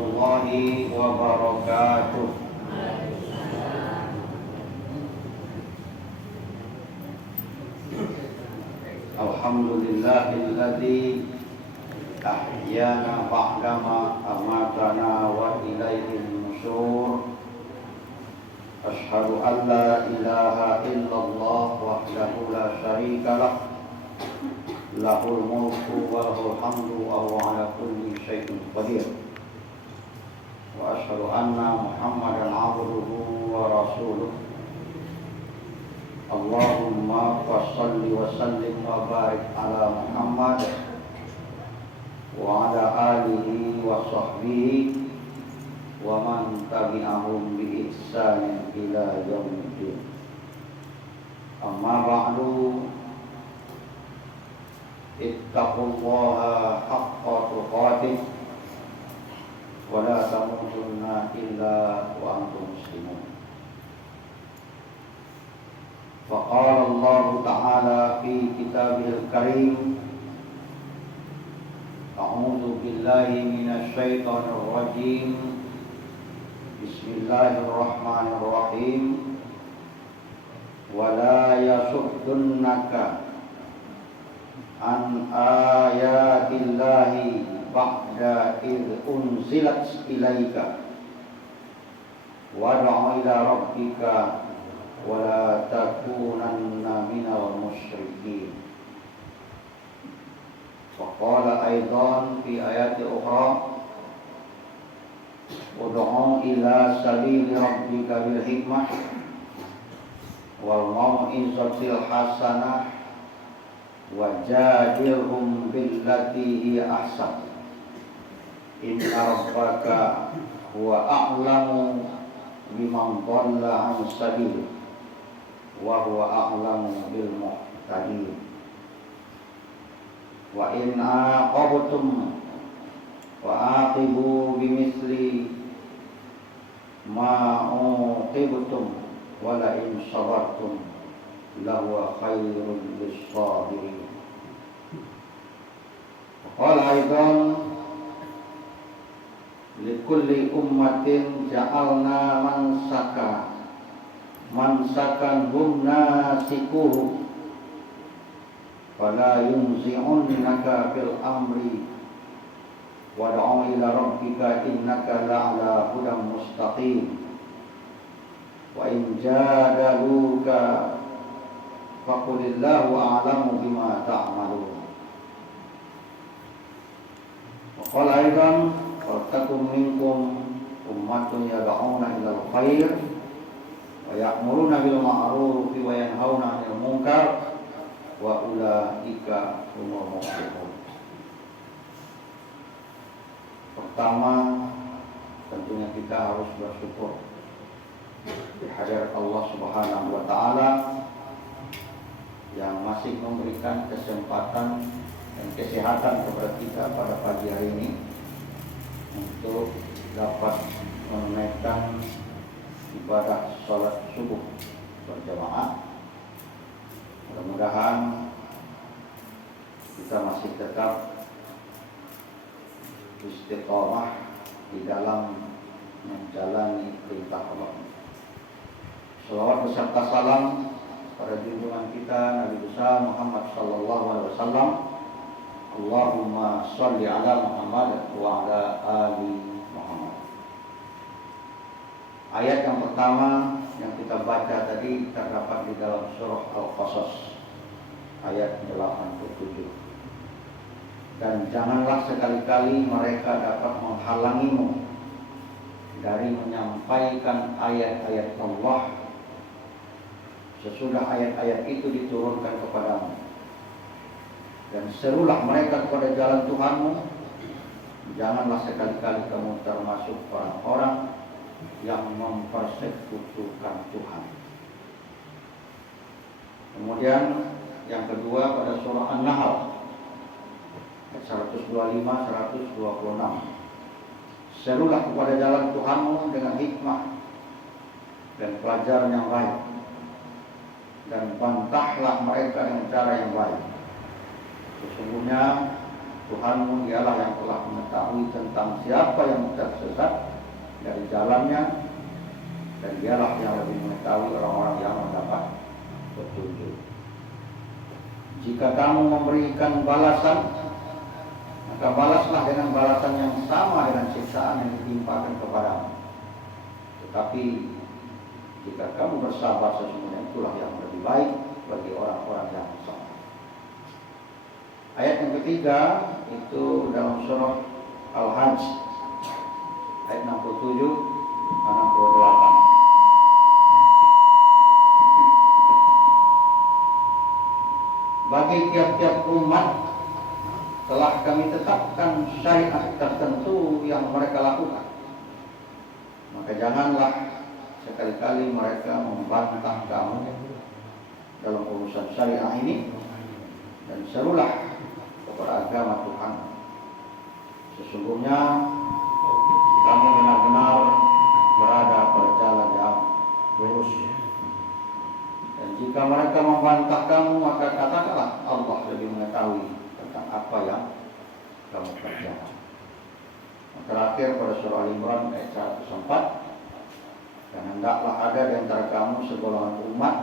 warahmatullahi wabarakatuh. Alhamdulillahilladzi ahyana ba'dama amatana wa ilaihin nusyur. Asyhadu an la ilaha illallah wahdahu la syarika lah. Lahul mulku wa lahul hamdu wa huwa ala kulli syai'in qadir. Wa asyhadu anna Muhammadan abduhu wa rasuluh. Allahumma shalli wa sallim wa barik ala Muhammad wa ala alihi wa sahbihi wa man tabi'ahum bi ihsanin ila yaumiddin. Amma ba'du, ittaqullaha haqqa tuqatih wa la tamutunna illa wa antum muslimun. Faqala Allah Ta'ala fi kitabihil karim, a'udzu billahi minasy syaithanir rajim. Bismillahirrahmanirrahim. Wa la yasuddunaka an ayatillahi ba'da id unzilat ilaika wad'u ila rabbika wa la takunanna minal musyrikin. Wa qala aidan fi ayati ukhra, ud'u ila sabili rabbika bil hikmah wal mau'izatil hasanah wajadilhum billati hiya ahsan. Inna rabbaka huwa a'lamu biman dhalla 'an sabili wa huwa a'lamu bil muhtadin. Wa in aqabtum wa aqibu bimithli ma uqibtum wa la in sabartum lahuwa khairul lis-sabirin. Qala aidan likulli ummatin ja'alna mansakan hum nasikuhu fala yunzi'unnaka fil amri wad'u ila rabbika innaka la'ala hudan mustaqim. Wa in jadaluka faqulillahu a'lamu bima ta'malun. Wa qala aidan waltakum minkum ummatun yad'una ilal khair wa ya'muruna bil ma'ruf wa yanhauna 'anil munkar wa ulaika humul muflihun. Pertama, tentunya kita harus bersyukur di hadirat Allah Subhanahu wa taala yang masih memberikan kesempatan dan kesehatan kepada kita pada pagi hari ini untuk dapat menunaikan ibadah sholat subuh berjamaah. Mudah-mudahan kita masih tetap istiqomah di dalam menjalani perintah Allah. Shalawat beserta salam pada junjungan kita Nabi besar Muhammad sallallahu alaihi wasallam. Allahumma shalli ala Muhammad wa ala ali Muhammad. Ayat yang pertama yang kita baca tadi terdapat di dalam surah Al-Qasas ayat 87. Dan janganlah sekali-kali mereka dapat menghalangimu dari menyampaikan ayat-ayat Allah sesudah ayat-ayat itu diturunkan kepadamu. Dan serulah mereka kepada jalan Tuhanmu. Janganlah sekali-kali kamu termasuk orang-orang yang mempersekutukan Tuhan. Kemudian yang kedua pada surah An-Nahl 125-126. Serulah kepada jalan Tuhanmu dengan hikmah dan pelajaran yang baik, dan bantahlah mereka dengan cara yang baik. Sesungguhnya Tuhanmu dialah yang telah mengetahui tentang siapa yang tersesat dari jalannya, dan dialah yang lebih mengetahui orang-orang yang mendapat petunjuk. Jika kamu memberikan balasan, maka balaslah dengan balasan yang sama dengan siksaan yang ditimpakan kepadamu. Tetapi jika kamu bersabar, sesungguhnya itulah yang lebih baik bagi orang-orang yang sabar. Ayat yang ketiga itu dalam surah Al-Hajj ayat 67 68. Bagi tiap-tiap umat telah kami tetapkan syariat tertentu yang mereka lakukan. Maka janganlah sekali-kali mereka membantah kamu dalam urusan syariah ini, dan serulah kepada agama Tuhan. Sesungguhnya kamu benar-benar berada pada jalan yang lurus. Dan jika mereka membantah kamu, maka katakanlah Allah lebih mengetahui tentang apa yang kamu kerjakan. Terakhir pada surah Al-Imran ayat 104, dan hendaklah ada di antara kamu segolongan umat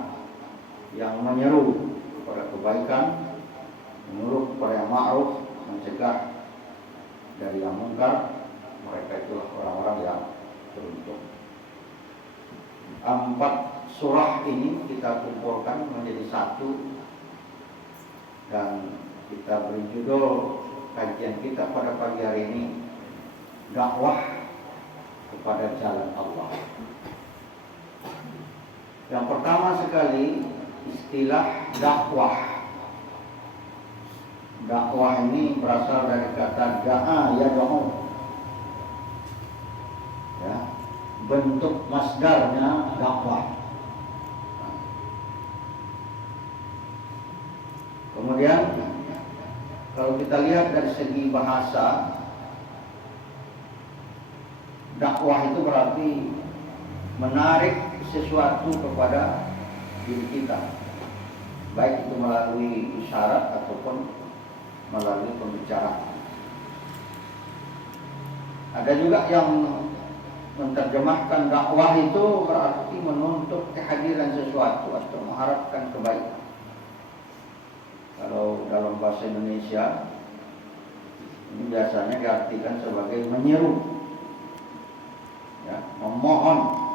yang menyeru kepada kebaikan, menyuruh kepada yang ma'ruf, mencegah dari yang mungkar. Mereka itulah orang-orang yang beruntung. 4 surah ini kita kumpulkan menjadi satu, dan kita beri judul kajian kita pada pagi hari ini, dakwah kepada jalan Allah. Yang pertama sekali, istilah dakwah. Dakwah ini berasal dari kata da'a yad'u. Ya, bentuk masdarnya dakwah. Kemudian kalau kita lihat dari segi bahasa, dakwah itu berarti menarik sesuatu kepada diri kita, baik itu melalui isyarat ataupun melalui pembicaraan. Ada juga yang menerjemahkan dakwah itu berarti menuntut kehadiran sesuatu atau mengharapkan kebaikan. Kalau dalam bahasa Indonesia ini biasanya diartikan sebagai menyeru, ya, memohon.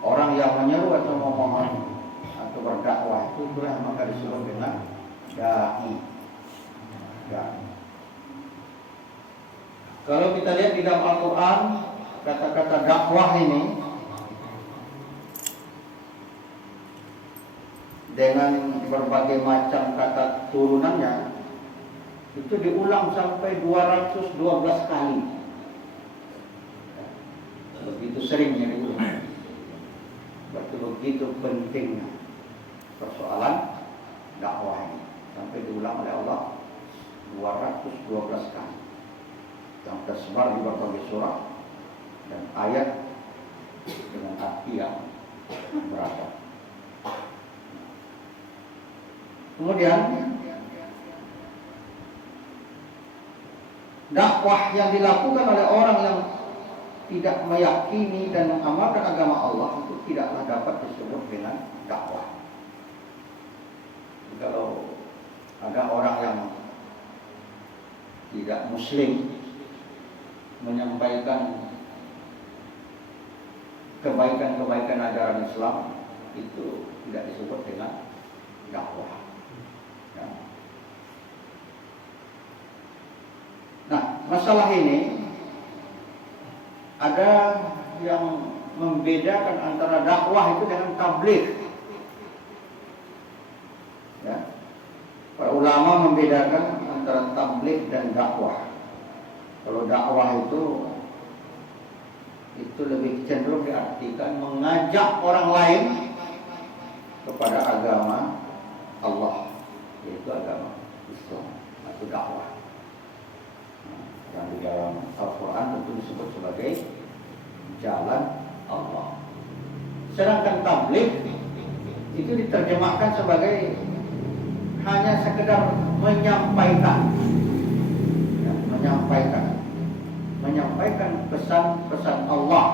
Orang yang menyeru atau memohon atau berdakwah itu maka disebut dengan dai. Kalau kita lihat di dalam Al-Quran, kata-kata dakwah ini dengan berbagai macam kata turunannya itu diulang sampai 212 kali. Begitu seringnya diulang. Begitu pentingnya persoalan dakwah ini, sampai diulang oleh Allah 212 kali, yang tersebar di berbagai surah dan ayat dengan arti yang beragam. Kemudian dakwah yang dilakukan oleh orang yang tidak meyakini dan mengamalkan agama Allah itu tidaklah dapat disebut dengan dakwah. Kalau ada orang yang tidak muslim menyampaikan kebaikan-kebaikan ajaran Islam, itu tidak disebut dengan dakwah. Ya. Nah, masalah ini ada yang membedakan antara dakwah itu dengan tabligh. Ya. Para ulama membedakan antara tabligh dan dakwah. Kalau dakwah itu lebih cenderung diartikan mengajak orang lain kepada agama Allah, yaitu agama Islam atau dakwah. Yang di dalam Al-Quran tentu disebut sebagai jalan Allah. Sedangkan tabligh itu diterjemahkan sebagai hanya sekedar menyampaikan, ya, menyampaikan pesan-pesan Allah.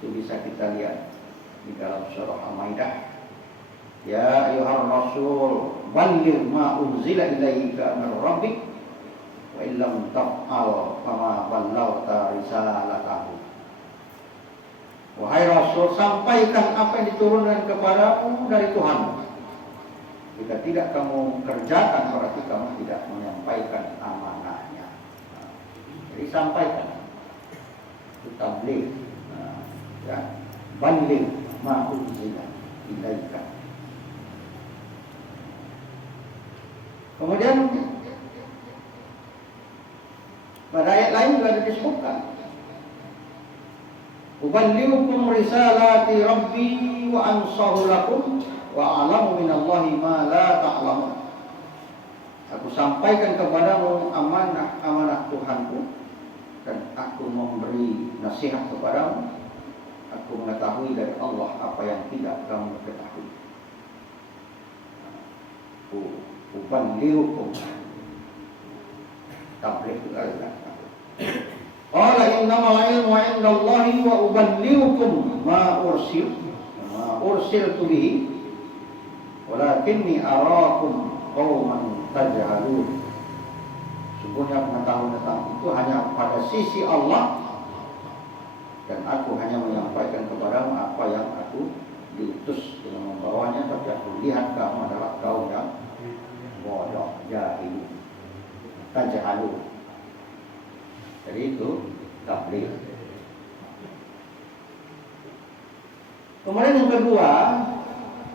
Itu bisa kita lihat di dalam surah Al-Maidah. Ya ayyuhar rasul balligh ma unzila ilaika min rabbik wa illam taf'al fama ballaghta risalatahu. Wahai Rasul, sampaikan apa yang diturunkan kepadamu dari Tuhan. Jika tidak kamu kerjakan, berarti kamu tidak menyampaikan amanahnya. Jadi sampaikan. Itu tabligh. Ya, balligh ma unzila ilaika. Kemudian pada ayat lain juga ada disebutkan, uballighukum risalati rabbi wa ansahu lakum wa a'lamu minallahi ma la ta'lamun. Aku sampaikan kepadamu amanah Tuhanku, dan aku memberi nasihat kepadamu. Aku mengetahui dari Allah apa yang tidak kamu ketahui. Uballighukum, tabligh itu adalah qala innamal ilmu 'indallahi wa uballighukum ma ursiltu bihi walakinni arakum qauman tajhalun. Sungguhnya pengetahuan tentang itu hanya pada sisi Allah, dan aku hanya menyampaikan kepadamu apa yang aku diutus dengan membawanya, tapi aku lihat kamu adalah kaum yang bodoh, jahil, tajhalun. Jadi itu tabligh. Kemudian yang kedua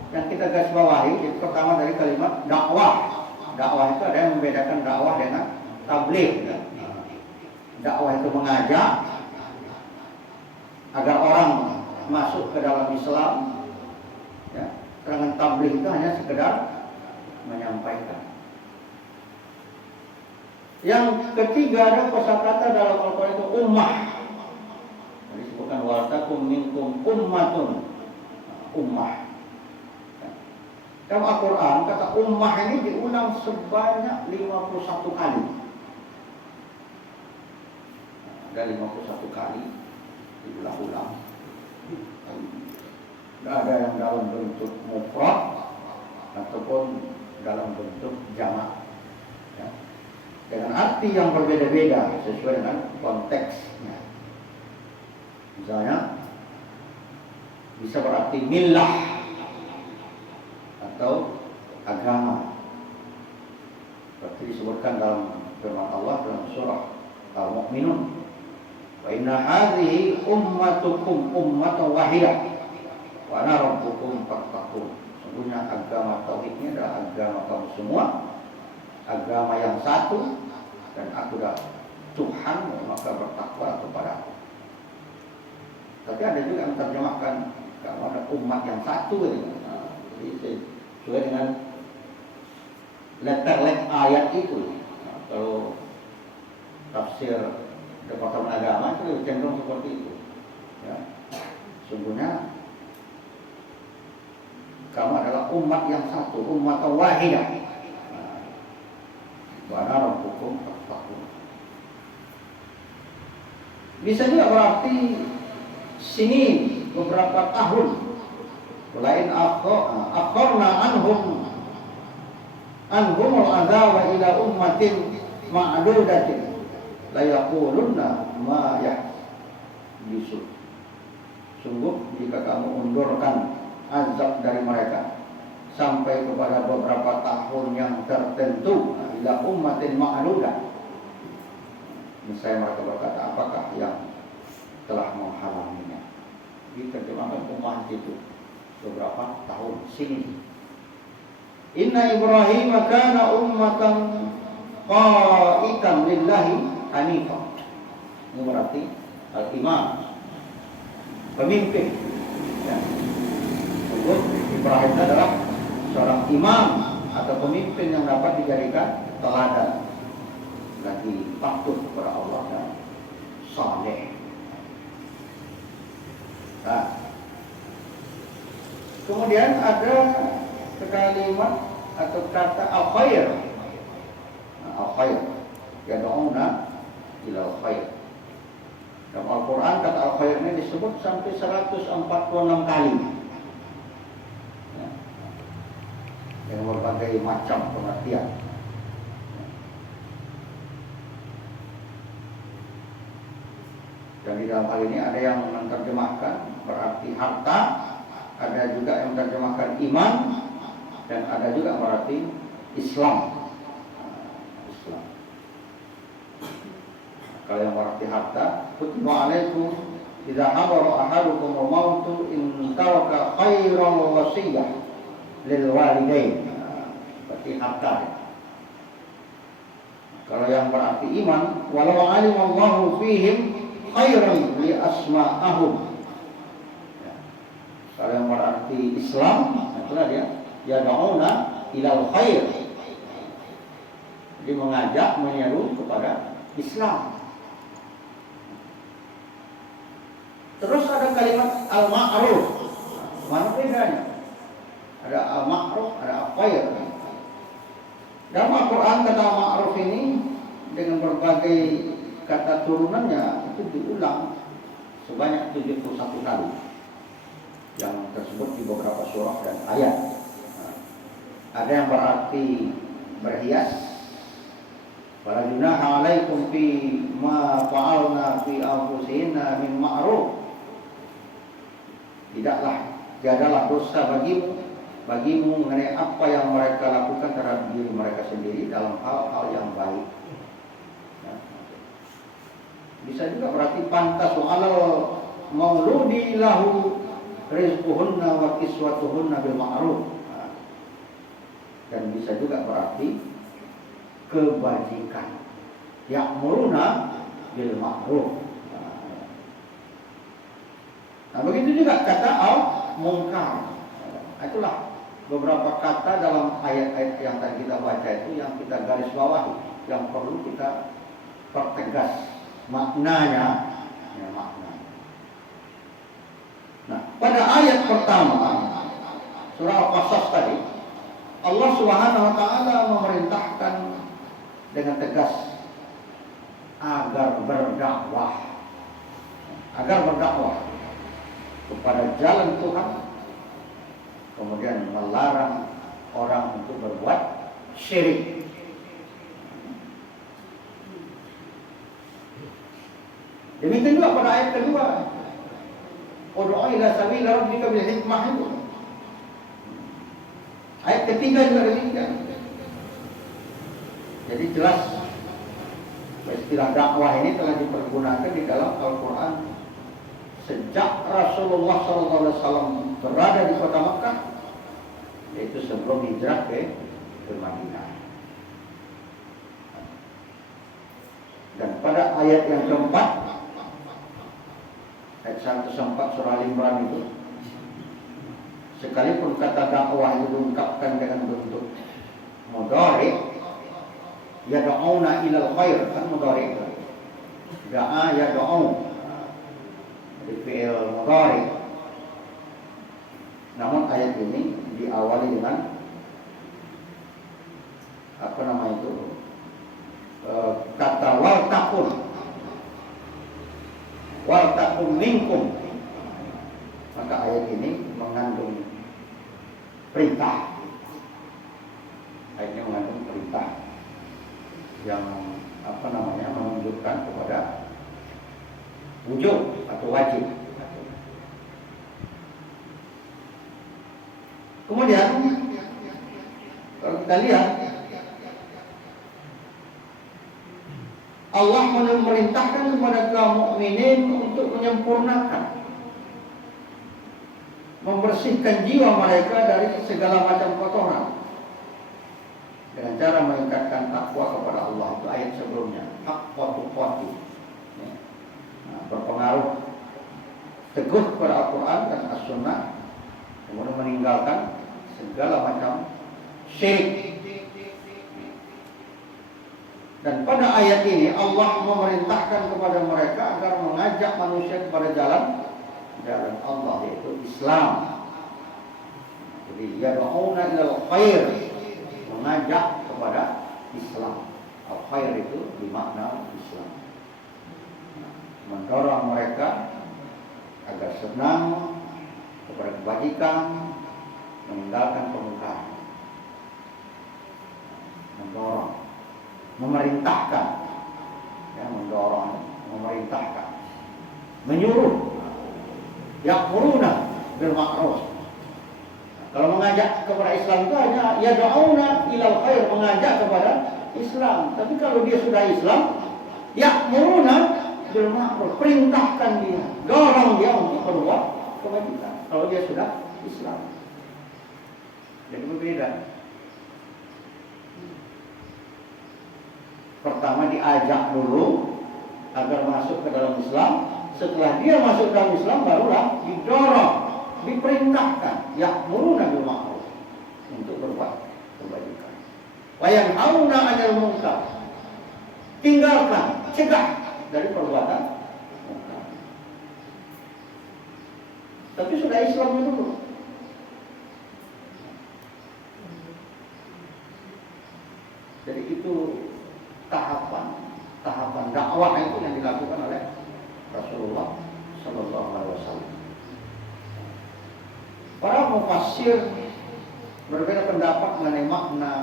yang kita garis bawahi, itu pertama dari kalimat dakwah. Dakwah itu ada yang membedakan dakwah dengan tabligh. Dakwah itu mengajak agar orang masuk ke dalam Islam, ya. Sedangkan tabligh itu hanya sekedar menyampaikan. Yang ketiga ada kosakata dalam Al-Quran itu ummah. Disebutkan waltakum minkum ummatun, ummah. Dalam Al-Quran kata ummah ini diulang sebanyak 51 kali. Ada 51 kali diulang-ulang. Tidak ada yang dalam bentuk mufrad ataupun dalam bentuk jamak, ya, dengan arti yang berbeda-beda sesuai dengan konteksnya. Misalnya bisa berarti millah atau agama, seperti disebutkan dalam firman Allah dalam surah Al-Mu'minun, wa inna hadhihi ummatukum ummatan wahidah wa ana rabbukum fattaqun. Sesungguhnya agama tauhid ini adalah agama kamu semua, agama yang satu, dan aku adalah Tuhan, maka bertakwa kepada aku. Tapi ada juga yang terjemahkan kamu ada umat yang satu, jadi sesuai dengan letter ayat itu. Kalau tafsir Departemen Agama itu cenderung seperti itu, ya. Sungguhnya kamu adalah umat yang satu, umat wahidah. Wa ana rabbukum fattaqun. Bisa juga berarti sini beberapa tahun. Lain akharna anhumul adzawa ila ummatin ma'dudatin la yaqulunna ma yahdisu. Sungguh jika kamu undurkan azab dari mereka sampai kepada beberapa tahun yang tertentu, ila ummatin ma'dudah, misalnya mereka berkata, apakah yang telah menghalanginya? Diterjemahkan umat itu beberapa tahun sini. Inna Ibrahim kana ummatan qaitan lillahi hanifah. Ini berarti al-imam, pemimpin, ya. Ibrahim adalah seorang imam atau pemimpin yang dapat dijadikan teladan, lagi patuh kepada Allah dan saleh. Nah, kemudian ada kalimat atau kata al-khair. Al-khair. Yad'una ila al-khair. Dalam Al-Quran kata al-khair ini disebut sampai 146 kali. Ya. Dengan berbagai macam pengertian. Dan di dalam hal ini ada yang menerjemahkan berarti harta, ada juga yang menerjemahkan iman, dan ada juga berarti Islam. Islam. Kalau yang berarti harta, kutiba alaikum idza hadara ahadukum al-maut in taraka khairan wasiyah lil walidain. Berarti harta. Kalau yang berarti iman, walau alimallahu fihim khairan li asma'ahum. Kalau yang berarti Islam, itulah dia yad'una ilal khair. Jadi mengajak, menyeru kepada Islam. Terus ada kalimat al-ma'ruf. Mana bedanya? Ada al-ma'ruf, ada al-khair. Dalam Al-Quran kata al-ma'ruf ini dengan berbagai kata turunannya itu diulang sebanyak 71 kali yang tersebut di beberapa surah dan ayat. Ada yang berarti berhias, wala junaha alaikum fi ma fa'alna fi anfusina min ma'ruf. Tiadalah dosa bagimu mengenai apa yang mereka lakukan terhadap diri mereka sendiri dalam hal-hal yang baik. Bisa juga berarti pantas alal mauludi lahu rizquhunna wa kiswatuhunna bil ma'ruf. Dan bisa juga berarti kebajikan. Ya'muruna bil ma'ruf. Nah, begitu juga kata al-munkar. Itulah beberapa kata dalam ayat-ayat yang tadi kita baca itu yang kita garis bawahi, yang perlu kita pertegas maknanya, ya makna. Nah, pada ayat pertama surah Al-Qasas tadi, Allah Subhanahu wa taala memerintahkan dengan tegas agar berdakwah kepada jalan Tuhan, kemudian melarang orang untuk berbuat syirik. Demikian juga pada ayat kedua, ud'u ila sabili rabbika bil hikmah itu. Ayat ketiga juga demikian. Jadi jelas istilah dakwah ini telah dipergunakan di dalam Al-Quran sejak Rasulullah SAW berada di kota Makkah, yaitu sebelum hijrah ke Madinah. Dan pada ayat yang keempat, ayat 104 surah Al-Imran itu, sekalipun kata dakwah itu diungkapkan dengan bentuk mudhari, yad'una ilal khair, kan mudhari, da'a yad'u, di fi'il mudhari. Namun ayat ini diawali dengan apa nama itu, kata waltakun minkum. Maka ayat ini mengandung perintah. Ayatnya mengandung perintah yang apa namanya, menunjukkan kepada wujud atau wajib. Kemudian kalau kita lihat, Allah memerintahkan kepada kaum mukminin untuk menyempurnakan, membersihkan jiwa mereka dari segala macam kotoran dengan cara meningkatkan takwa kepada Allah. Itu ayat sebelumnya, haqqa tuqatih, berpengaruh teguh kepada Al-Quran dan As-Sunnah, kemudian meninggalkan segala macam syirik. Dan pada ayat ini Allah memerintahkan kepada mereka agar mengajak manusia kepada jalan Allah, yaitu Islam. Jadi yad'una ilal khair, mengajak kepada Islam. Al-khair itu bermakna Islam. Mendorong mereka agar senang kepada kebajikan, meninggalkan kemungkaran. Mendorong, memerintahkan, ya, mendorong, memerintahkan, menyuruh, ya'muruna bil ma'ruf. Kalau mengajak kepada Islam itu hanya yad'una ilal khair, mengajak kepada Islam. Tapi kalau dia sudah Islam, ya'muruna bil ma'ruf, perintahkan dia, dorong dia untuk berbuat kebajikan. Kalau dia sudah Islam. Jadi berbeda. Pertama diajak dulu agar masuk ke dalam Islam. Setelah dia masuk dalam Islam, barulah didorong, diperintahkan ya'muruna bil ma'ruf, untuk berbuat kebajikan. Wa yanhauna 'anil munkar, tinggalkan, cegah dari perbuatan munkar. Tapi sudah Islam dulu. Jadi itu tahapan dakwah itu yang dilakukan oleh Rasulullah Sallallahu Alaihi Wasallam. Para mufassir berbeda pendapat mengenai makna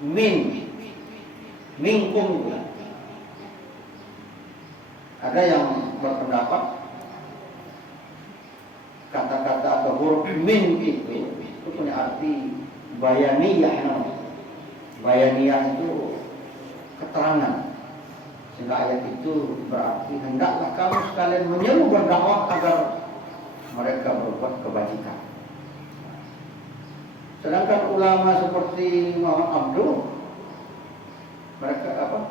minkum. Ada yang berpendapat kata-kata atau huruf min itu punya arti bayaniyah. Bayaniyah itu keterangan. Sehingga ayat itu berarti hendaklah kamu sekalian menyeru berdakwah agar mereka berbuat kebajikan. Sedangkan ulama seperti Muhammad Abdul,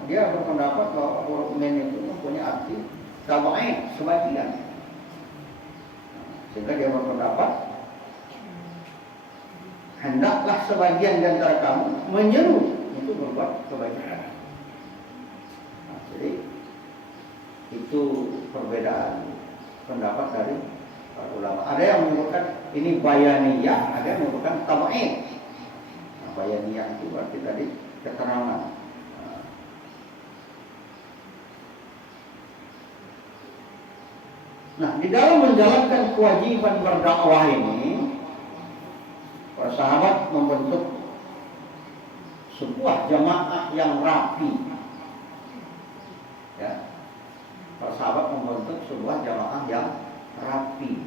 dia berpendapat bahwa huruf min itu mempunyai arti tabain, sebagian. Sehingga dia berpendapat hendaklah sebagian di antara kamu menyeru untuk berbuat kebajikan. Jadi itu perbedaan pendapat dari para ulama. Ada yang menyebutkan ini bayaniyah, ada yang menyebutkan tabain. Bayaniyah itu berarti tadi keterangan. Nah, di dalam menjalankan kewajiban berdakwah ini, para sahabat membentuk sebuah jamaah yang rapi. Ya, para sahabat membentuk sebuah jamaah yang rapi,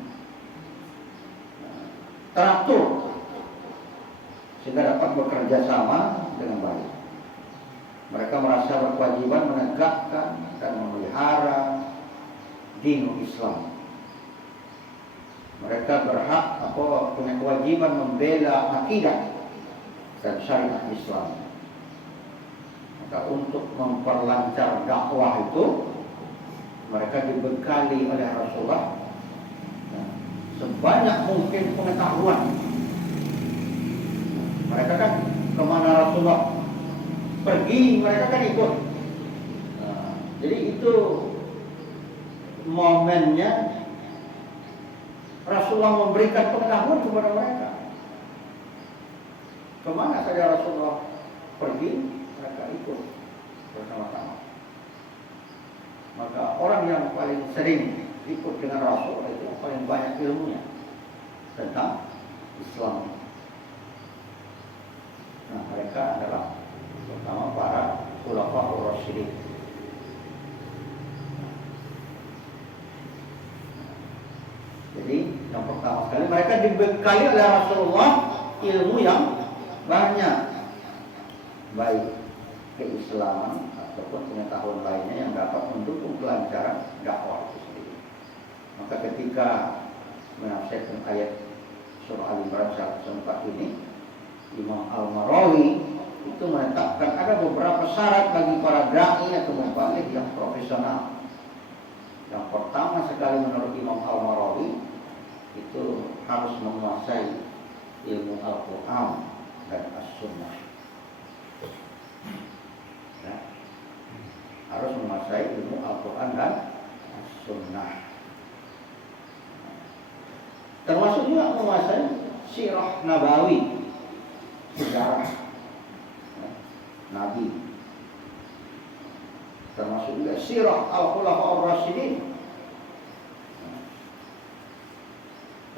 teratur, sehingga dapat bekerja sama dengan baik. Mereka merasa berkewajiban menegakkan dan memelihara dinul Islam. Mereka berhak punya kewajiban membela akidah dan syariat Islam. Maka untuk memperlancar dakwah itu mereka dibekali oleh Rasulullah sebanyak mungkin pengetahuan. Mereka kan kemana Rasulullah pergi, mereka kan ikut. Jadi itu momennya Rasulullah memberikan pengetahuan kepada mereka. Kemana saja Rasulullah pergi, mereka ikut bersama-sama. Maka orang yang paling sering ikut dengan Rasul itu paling banyak ilmunya tentang Islam. Nah, mereka adalah pertama para khulafaur rasyidin. Jadi yang pertama sekali mereka dibekali oleh Rasulullah ilmu yang banyak, baik keislaman ataupun pengetahuan lainnya yang dapat mendukung kelancaran dakwah itu sendiri. Maka ketika menafsirkan ayat surah Al-Imran 104 ini, Imam Al-Marawi itu menetapkan ada beberapa syarat bagi para dai atau mubalik yang profesional. Yang pertama sekali menurut Imam Al-Marawi itu harus menguasai ilmu Al-Quran dan As-Sunnah. Ya. Harus menguasai ilmu Al-Quran dan As-Sunnah. Termasuk juga menguasai sirah nabawi, sejarah Nabi, termasuk juga sirah al-khulafa ar-rasyidin.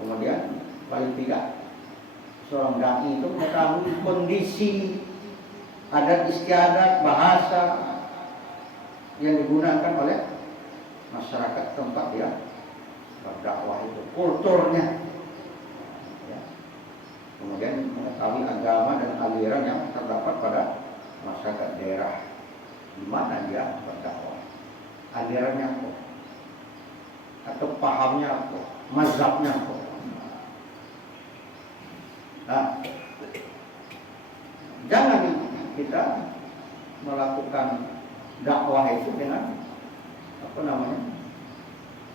Kemudian paling tidak seorang dai itu mengetahui kondisi adat istiadat, bahasa yang digunakan oleh masyarakat tempat dia berdakwah itu, kulturnya. Kemudian mengetahui agama dan aliran yang terdapat pada masyarakat daerah di mana dia berdakwah, alirannya apa, atau pahamnya apa, mazhabnya apa. Nah, jangan kita melakukan dakwah itu dengan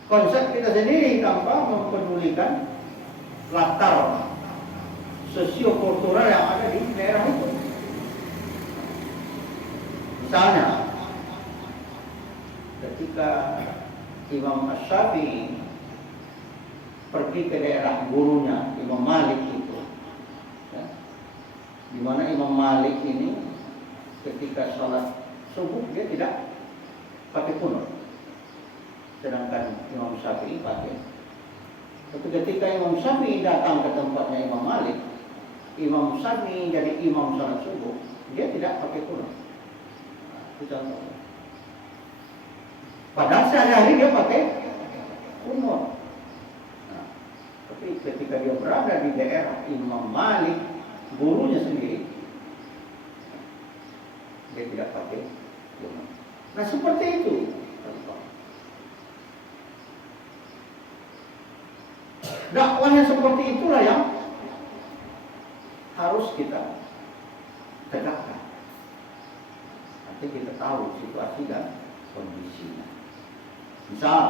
konsep kita sendiri tanpa mempedulikan latar sosiokultural yang ada di daerah itu. Misalnya, ketika Imam Asy-Syafi'i pergi ke daerah gurunya Imam Malik itu, ya, di mana Imam Malik ini ketika sholat subuh dia tidak pakai kunut, sedangkan Imam Syafi'i pakai. Tapi ketika Imam Syafi'i datang ke tempatnya Imam Malik, Imam Syafi'i jadi imam salat subuh, dia tidak pakai kunut. Itu contoh. Padahal sehari-hari dia pakai kunut. Nah, tapi ketika dia berada di daerah Imam Malik, gurunya sendiri, dia tidak pakai kunut. Nah, seperti itu. Dakwahnya seperti itulah yang harus kita tegakkan. Nanti kita tahu situasi dan kondisinya. Misal,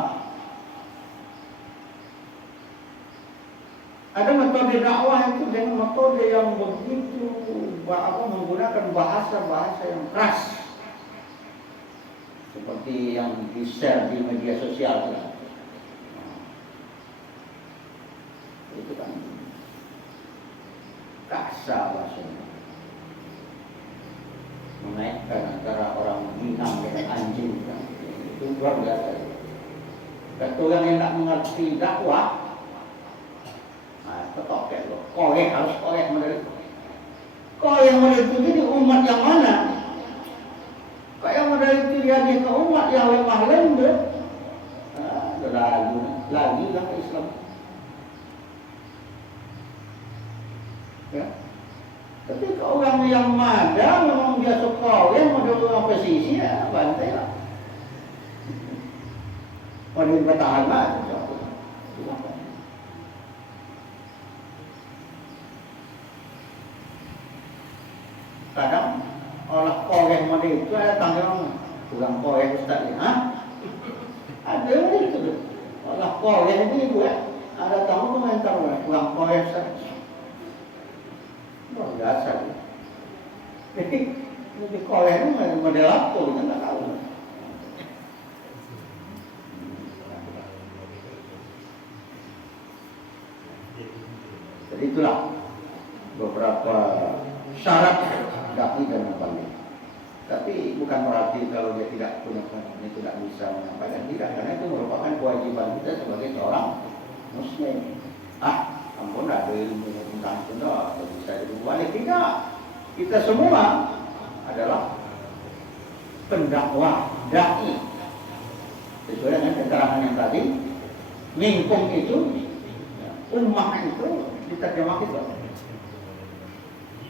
ada metode dakwah itu dengan metode yang begitu menggunakan bahasa-bahasa yang keras, seperti yang di-share di media sosial kan. Itu kan kasar bahasanya, menaikkan antara orang binang dengan anjing kan. Itu luar biasa. Kata orang yang tak mengerti dakwah, nah ketokek loh, korek harus korek model itu. Kau yang model itu jadi umat yang mana? Kau yang model itu dia ke umat yang lemah lembut, lagi lah ke Islam. Ya. Tapi kalau orang yang mada memang dia suka yang model orang pesisi ya bantai lah. Model bertahan lah. Kadang olah korek model itu ada tanggung kurang korek Ustaz ya. Ada itu olah korek ini gue ada tamu komentar kurang korek Ustaz. Luar biasa. Jadi lebih korek itu model apa kita nggak tahu. Jadi itulah beberapa syarat dai dan mubalik. Tapi bukan berarti kalau dia tidak punya ini tidak bisa menyampaikan, tidak, karena itu merupakan kewajiban kita sebagai seorang muslim. Ampun ada ilmu tentang itu atau bisa dibalik, tidak. Kita semua adalah pendakwah, dai. Sesuai dengan keterangan yang tadi, minkum itu ummah itu diterjemahkan itu.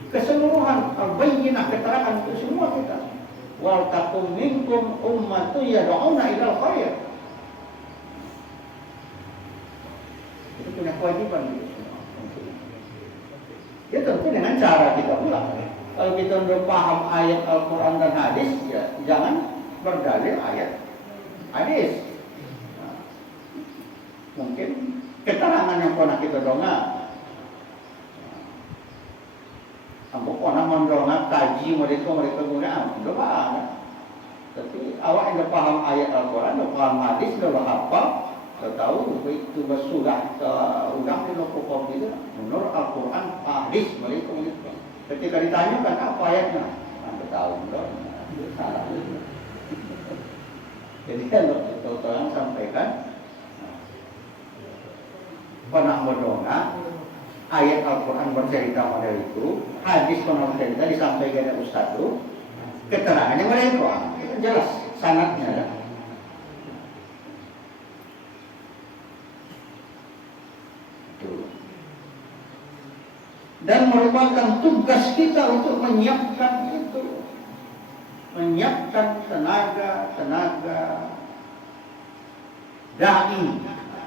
Keseluruhan al-bayyinah keterangan itu semua kita. Wal takum minkum ummatu yad'una ilal khair. Itu punya kewajiban gitu semua. Ya tentu dengan cara kita pula. Kalau kita sudah paham ayat Al-Quran dan hadis, ya jangan berdalil ayat hadis. Nah, mungkin keterangan yang pernah kita dengar, ambo pernah mendongak kaji mereka gunakan, sudah paham. Tapi awak yang paham ayat Al-Quran, sudah paham hadis, sudah hafal, tahu itu bersurat ke undang di Lokopom itu menurut Al-Quran hadis mereka itu. Ketika ditanyakan apa ayatnya, anda tahu enggak? Salah. Jadi kalau orang sampaikan pernah berdoa ayat Al-Quran bercerita pada itu, hadis pernah bercerita disampaikan oleh Ustaz itu, keterangannya mereka itu jelas sanadnya ya. Dan merupakan tugas kita untuk menyiapkan itu, menyiapkan tenaga dai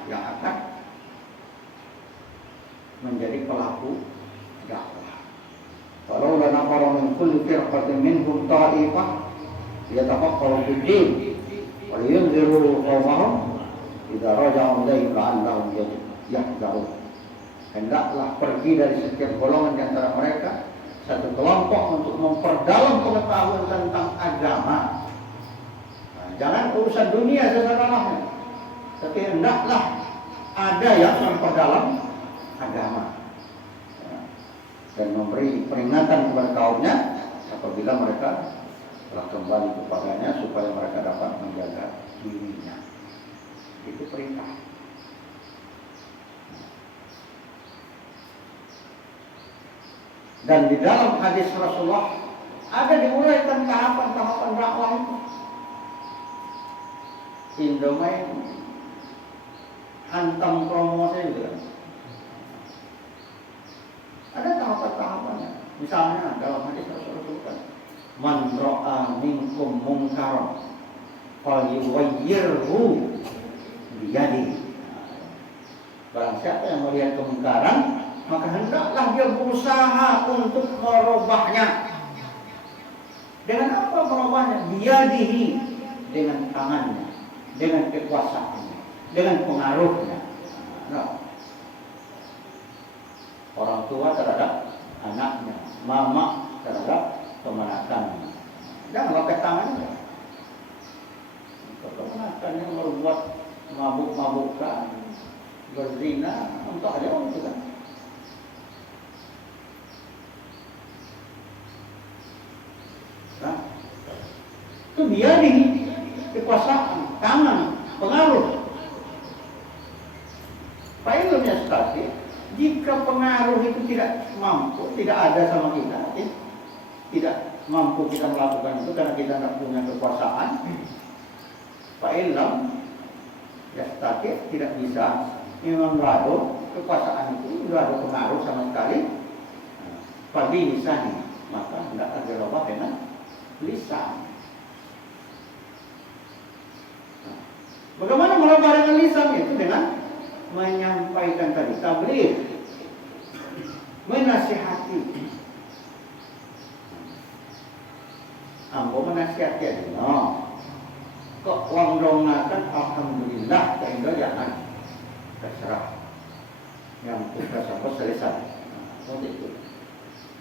yang akan menjadi pelaku dakwah. Kalau lana para min kulli firqatin minhum ta'ifah yatafakkaru fid din wa yunziru qawmahum idza raja'u ilaihim la'allahum yahdharun. Hendaklah pergi dari setiap golongan di antara mereka satu kelompok untuk memperdalam pengetahuan tentang agama. Nah, jangan urusan dunia sesalah-salahnya, tapi hendaklah ada yang memperdalam agama dan memberi peringatan kepada kaumnya apabila mereka telah kembali kepadanya supaya mereka dapat menjaga dirinya. Itu perintah. Dan di dalam hadis Rasulullah ada diuraikan tahapan-tahapan dakwah itu. Indomain hantam promosi gitu kan. Ada tahapan-tahapannya. Misalnya dalam hadis Rasulullah sebutkan, man ra'a minkum munkaran falyughayyirhu biyadihi. Barang siapa yang melihat kemungkaran, maka hendaklah dia berusaha untuk merubahnya. Dengan apa merubahnya? Biyadihi, dengan tangannya, dengan kekuasaannya, dengan pengaruhnya. Nah, orang tua terhadap anaknya, mama terhadap kemenakannya. Jangan pakai tangannya. Kemenakan yang membuat mabuk-mabukan, berzina, untuk ada orang itu kan. Nah, itu dia nih kekuasaan, tangan, pengaruh. Failnya sekali. Jika pengaruh itu tidak mampu, tidak ada sama kita, tidak mampu kita melakukan itu karena kita tidak punya kekuasaan, fa'ilam ya statik tidak bisa, memang rado kekuasaan itu tidak ada pengaruh sama sekali. Pada lisan, maka tidak ada dirubah dengan lisan. Bagaimana merubah dengan lisan itu? Dengan menyampaikan tadi tabligh, menasihati. Ambo menasihati aja, no. Kok wong dongakan alhamdulillah kaido jangan terserah. Yang tugas apa selesai. Seperti itu.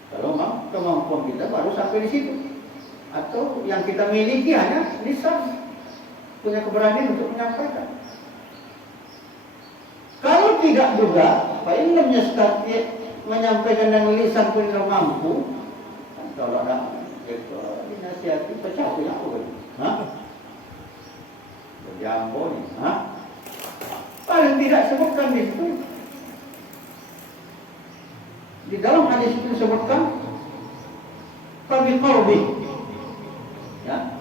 Kalau memang kemampuan kita baru sampai di situ. Atau yang kita miliki hanya lisan, punya keberanian untuk menyampaikan. Kalau tidak juga, Pak Imam menyampaikan dengan lisan pun tidak mampu. Kalau ada dinasihati pecah punya apa? Hah? Berjambo nih, hah? Paling tidak sebutkan di situ. Di dalam hadis itu disebutkan Fabi qalbi, ya,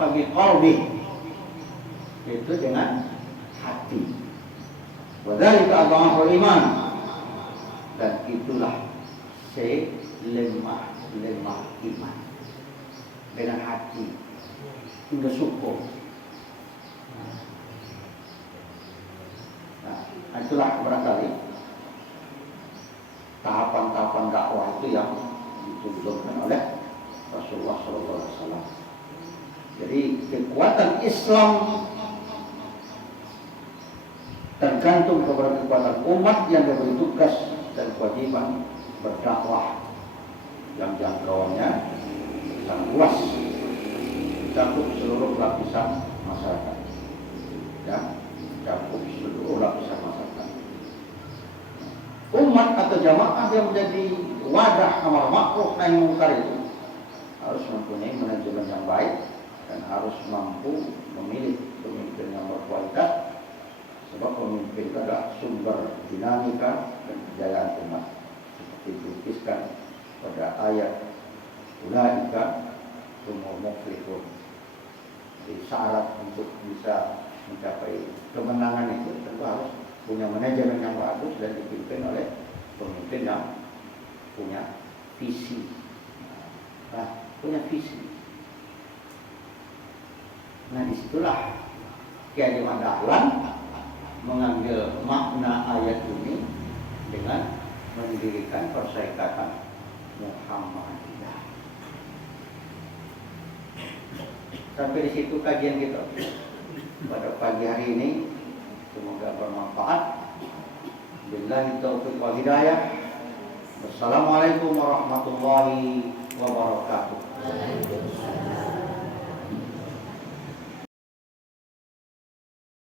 Fabi qalbi itu dengan hati. Wadzalika adhaful iman, dan itulah selemah iman, dengan hati hingga syukur. Nah, itulah barangkali tahapan-tahapan dakwah itu yang ditunjukkan oleh Rasulullah SAW. Jadi kekuatan Islam tergantung kepada kekuatan umat yang diberi tugas dan kewajiban berdakwah yang jangkauannya sangat luas, mencakup seluruh lapisan masyarakat, ya, mencakup atau jamaah yang menjadi wadah amar ma'ruf nahi munkar itu harus mempunyai manajemen yang baik dan harus mampu memilih pemimpin yang berkualitas, sebab pemimpin itu adalah sumber dinamika dan kejayaan umat, seperti dilukiskan pada ayat ulaika humul muflihun. Jadi syarat untuk bisa mencapai kemenangan itu tentu harus punya manajemen yang bagus dan dipimpin oleh pemimpin yang punya visi. Nah, punya visi. Nah, disitulah Kiai Haji Dahlan mengambil makna ayat ini dengan mendirikan Perserikatan Muhammadiyah. Sampai di situ kajian kita pada pagi hari ini. Semoga bermanfaat. Billahi taufiq wal hidayah. Wassalamualaikum warahmatullahi wabarakatuh.